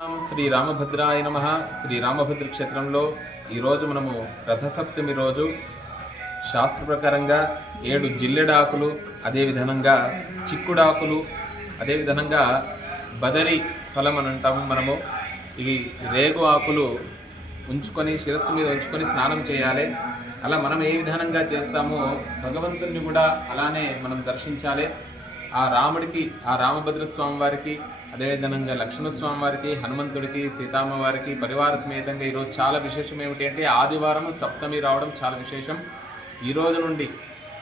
శ్రీ రామభద్రాయ నమ. శ్రీ రామభద్ర క్షేత్రంలో ఈరోజు మనము రథసప్తమి రోజు. శాస్త్ర ప్రకారంగా ఏడు జిల్లెడాకులు అదేవిధంగా చిక్కుడాకులు అదేవిధంగా బదరి ఫలం అని అంటాము మనము. ఇవి రేగు ఆకులు ఉంచుకొని శిరస్సు మీద ఉంచుకొని స్నానం చేయాలి. అలా మనం ఏ విధానంగా చేస్తామో భగవంతుని కూడా అలానే మనం దర్శించాలి. ఆ రాముడికి ఆ రామభద్రస్వామి వారికి అదేవిధంగా లక్ష్మణస్వామి వారికి హనుమంతుడికి సీతామ్మ వారికి పరివార సమేతంగా ఈరోజు చాలా విశేషం ఏమిటి అంటే ఆదివారం సప్తమి రావడం చాలా విశేషం. ఈ రోజు నుండి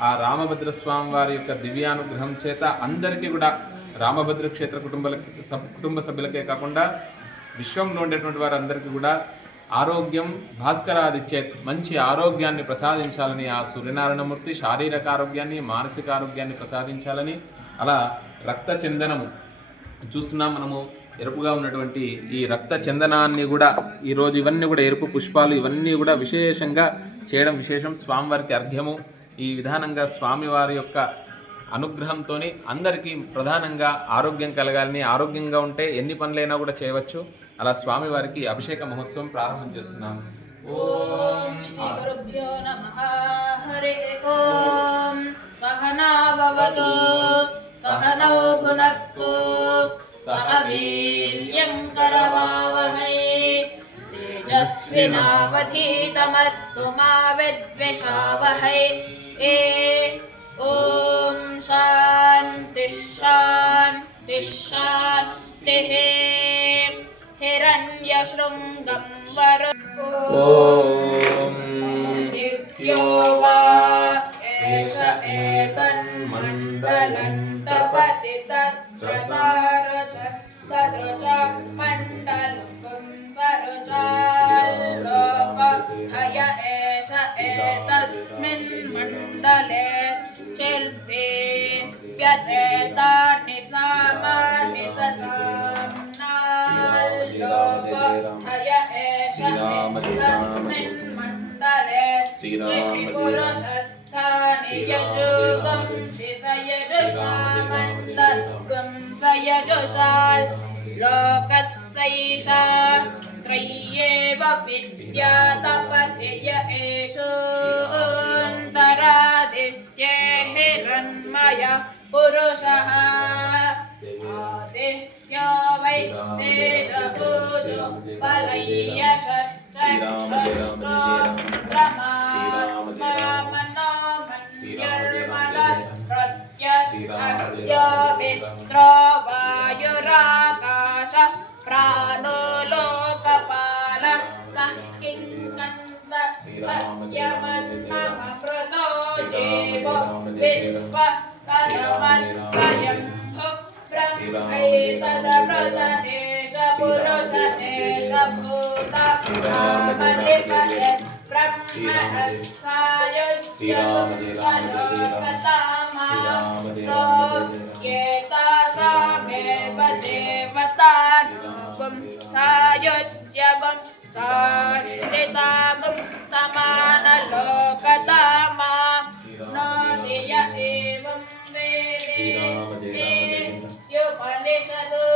ఆ రామభద్రస్వామి వారి యొక్క దివ్యానుగ్రహం చేత అందరికీ కూడా రామభద్ర క్షేత్ర కుటుంబాలకి సబ్ కుటుంబ సభ్యులకే కాకుండా విశ్వంలో ఉండేటువంటి వారందరికీ కూడా ఆరోగ్యం భాస్కరాదిచ్చే మంచి ఆరోగ్యాన్ని ప్రసాదించాలని ఆ సూర్యనారాయణమూర్తి శారీరక ఆరోగ్యాన్ని మానసిక ఆరోగ్యాన్ని ప్రసాదించాలని అలా రక్త చందనము చూస్తున్నాం మనము ఎరుపుగా ఉన్నటువంటి ఈ రక్త చందనాన్ని కూడా ఈరోజు ఇవన్నీ కూడా ఎరుపు పుష్పాలు ఇవన్నీ కూడా విశేషంగా చేయడం విశేషం. స్వామివారికి అర్ఘ్యము. ఈ విధానంగా స్వామివారి యొక్క అనుగ్రహంతో అందరికీ ప్రధానంగా ఆరోగ్యం కలగాలని ఆరోగ్యంగా ఉంటే ఎన్ని పనులైనా కూడా చేయవచ్చు. అలా స్వామివారికి అభిషేక మహోత్సవం ప్రారంభం చేస్తున్నాం ఓం శ్రీ गुणस्तु सह वीर्यं करवावहै। तेजस्विनावधीतमस्तु मा विद्विषावहै। ए ॐ शान्तिः हिरण्यशृङ्गं वरु तपति तत्र तारच तत्र च मण्डलुकं सरचाल्लोकभय एष एतस्मिन् मण्डले चिर्देव्यतेतानि यजुगं शिस लोकस्यैषा त्रय्येव विद्या तपतिय एषोऽन्तरादित्ये हिरण्मय पुरुषः आदित्यो वै तेजभूजो वायुराकाश देव विश्वतनमस्तयं ब्रह्मैतदव्रजहेश पुरुष एष भूतमधिपते ब्रह्मणस्तायुज्यगुंसतामालोक्येतासामेव देवतानुगुंसायुज्यगुंसाश्रिता उपदिशतु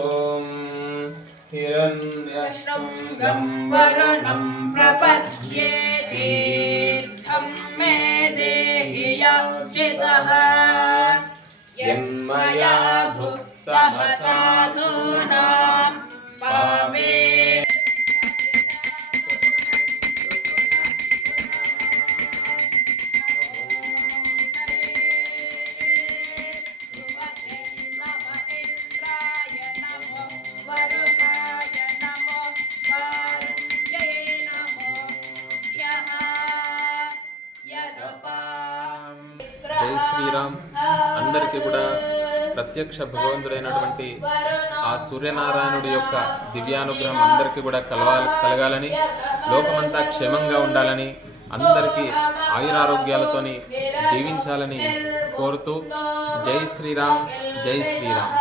ॐ हिरण्यशृङ्गं वरुणं प्रपद्ये तीर्थं मे देहि याचितः यन्मया भुक्तमसाधूर శ్రీరామ్. అందరికీ కూడా ప్రత్యక్ష భగవంతుడైనటువంటి ఆ సూర్యనారాయణుడి యొక్క దివ్యానుగ్రహం అందరికీ కూడా కలవాలి కలగాలని లోకమంతా క్షేమంగా ఉండాలని అందరికీ ఆయురారోగ్యాలతోని జీవించాలని కోరుతూ జై శ్రీరామ్ జై శ్రీరామ్.